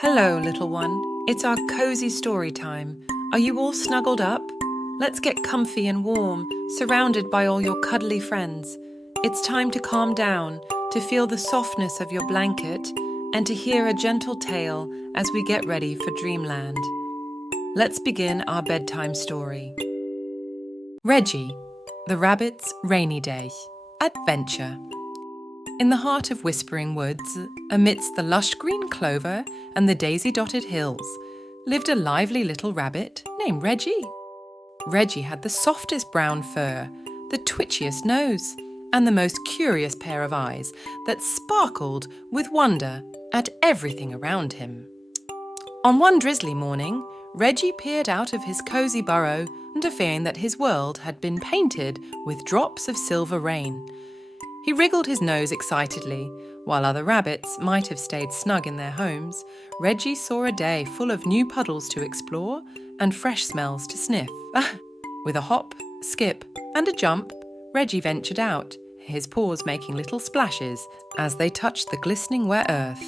Hello, little one. It's our cozy story time. Are you all snuggled up? Let's get comfy and warm, surrounded by all your cuddly friends. It's time to calm down, to feel the softness of your blanket, and to hear a gentle tale as we get ready for dreamland. Let's begin our bedtime story. Reggie, the rabbit's rainy day. Adventure. In the heart of Whispering Woods, amidst the lush green clover and the daisy-dotted hills, lived a lively little rabbit named Reggie. Reggie had the softest brown fur, the twitchiest nose, and the most curious pair of eyes that sparkled with wonder at everything around him. On one drizzly morning, Reggie peered out of his cozy burrow to find that his world had been painted with drops of silver rain. He wriggled his nose excitedly. While other rabbits might have stayed snug in their homes, Reggie saw a day full of new puddles to explore and fresh smells to sniff. With a hop, skip, and a jump, Reggie ventured out, his paws making little splashes as they touched the glistening wet earth.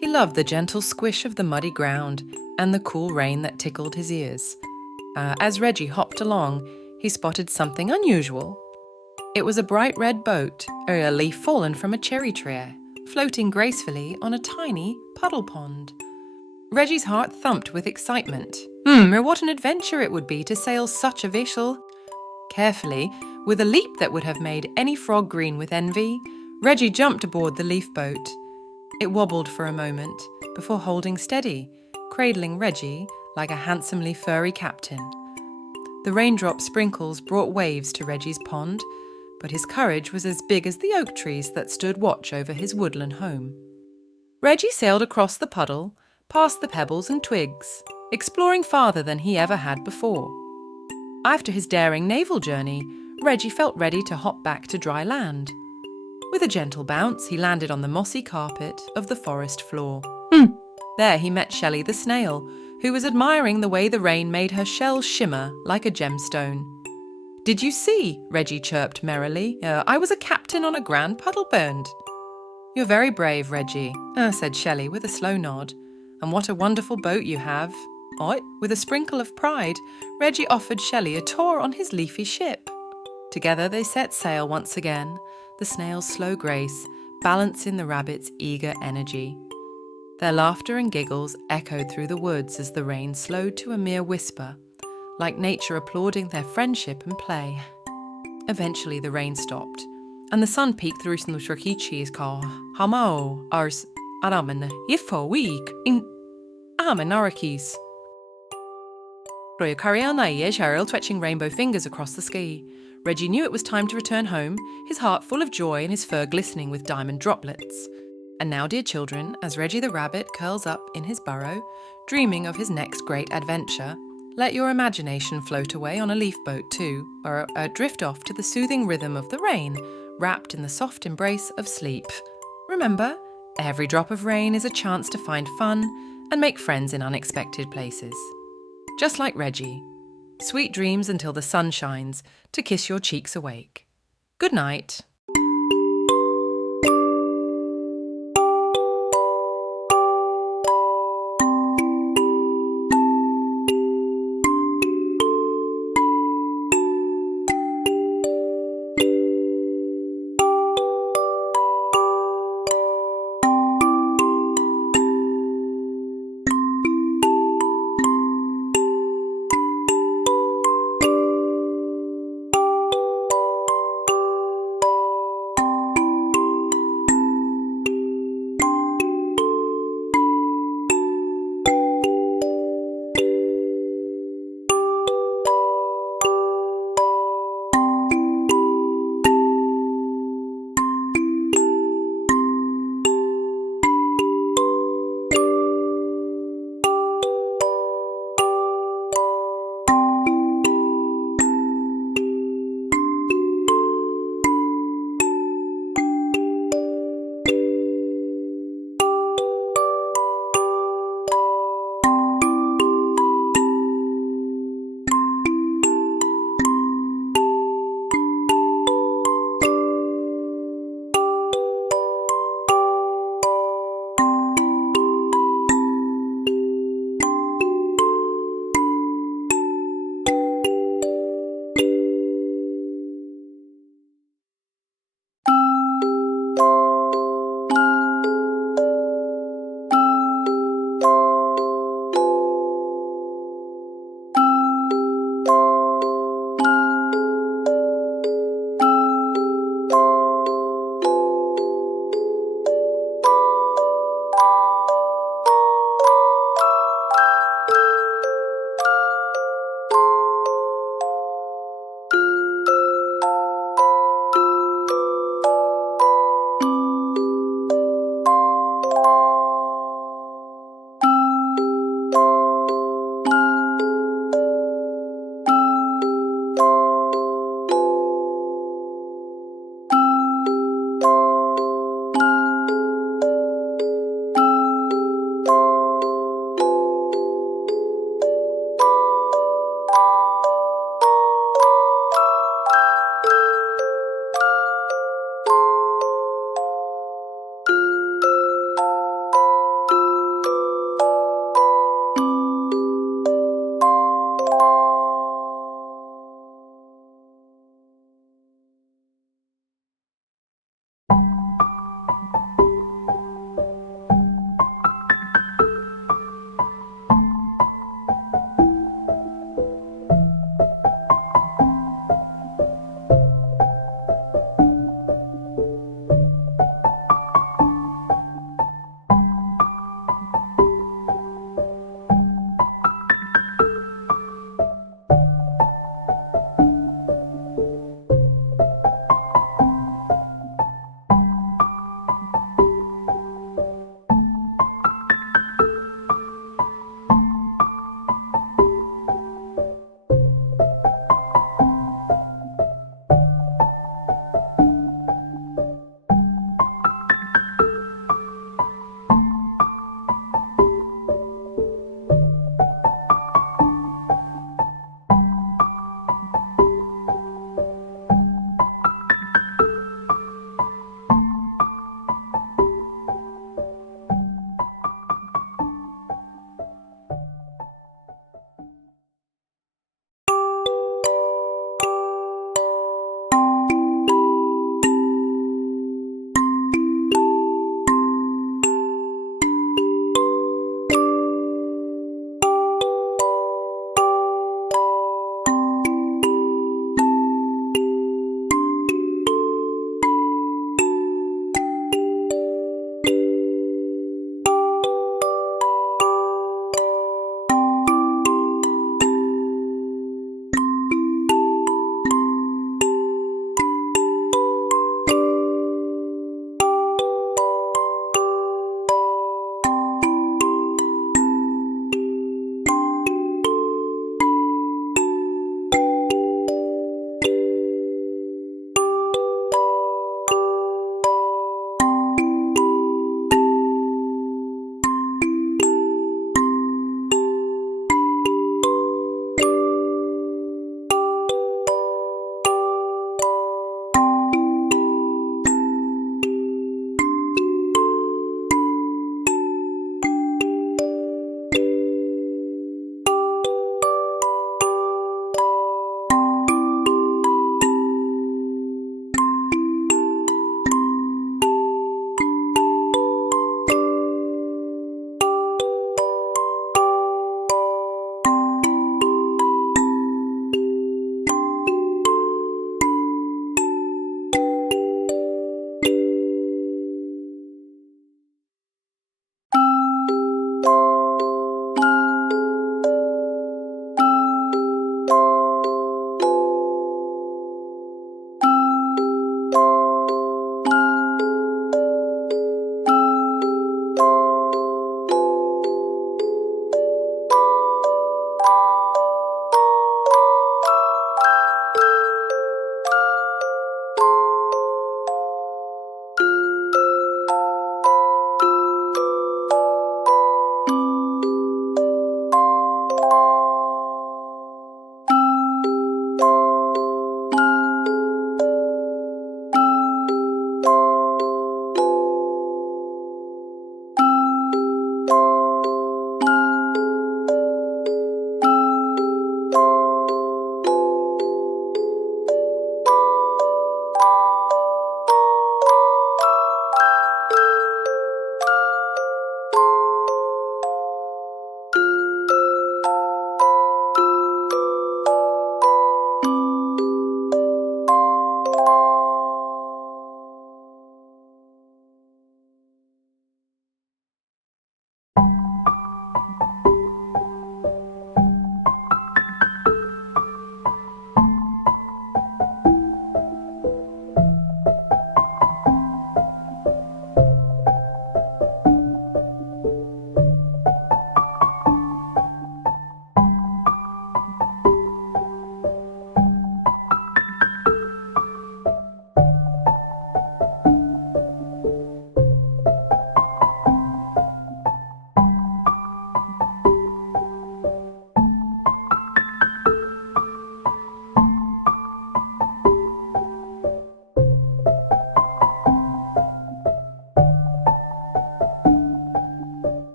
He loved the gentle squish of the muddy ground and the cool rain that tickled his ears. As Reggie hopped along, he spotted something unusual. It was a bright red boat, a leaf fallen from a cherry tree, floating gracefully on a tiny puddle pond. Reggie's heart thumped with excitement. What an adventure it would be to sail such a vessel. Carefully, with a leap that would have made any frog green with envy, Reggie jumped aboard the leaf boat. It wobbled for a moment before holding steady, cradling Reggie like a handsomely furry captain. The raindrop sprinkles brought waves to Reggie's pond, but his courage was as big as the oak trees that stood watch over his woodland home. Reggie sailed across the puddle, past the pebbles and twigs, exploring farther than he ever had before. After his daring naval journey, Reggie felt ready to hop back to dry land. With a gentle bounce, he landed on the mossy carpet of the forest floor. There he met Shelley the snail, who was admiring the way the rain made her shell shimmer like a gemstone. "Did you see?" Reggie chirped merrily. "I was a captain on a grand puddle burned." "You're very brave, Reggie," said Shelley with a slow nod. "And what a wonderful boat you have." With a sprinkle of pride, Reggie offered Shelley a tour on his leafy ship. Together they set sail once again, the snail's slow grace balancing the rabbit's eager energy. Their laughter and giggles echoed through the woods as the rain slowed to a mere whisper, like nature applauding their friendship and play. Eventually the rain stopped, and the sun peeked through some cheese car. Hamo ars aramen yifo week in amenarakis. Roya Kariel Cheryl twitching rainbow fingers across the sky. Reggie knew it was time to return home, his heart full of joy and his fur glistening with diamond droplets. And now, dear children, as Reggie the rabbit curls up in his burrow, dreaming of his next great adventure, let your imagination float away on a leaf boat too, or drift off to the soothing rhythm of the rain, wrapped in the soft embrace of sleep. Remember, every drop of rain is a chance to find fun and make friends in unexpected places. Just like Reggie. Sweet dreams until the sun shines to kiss your cheeks awake. Good night.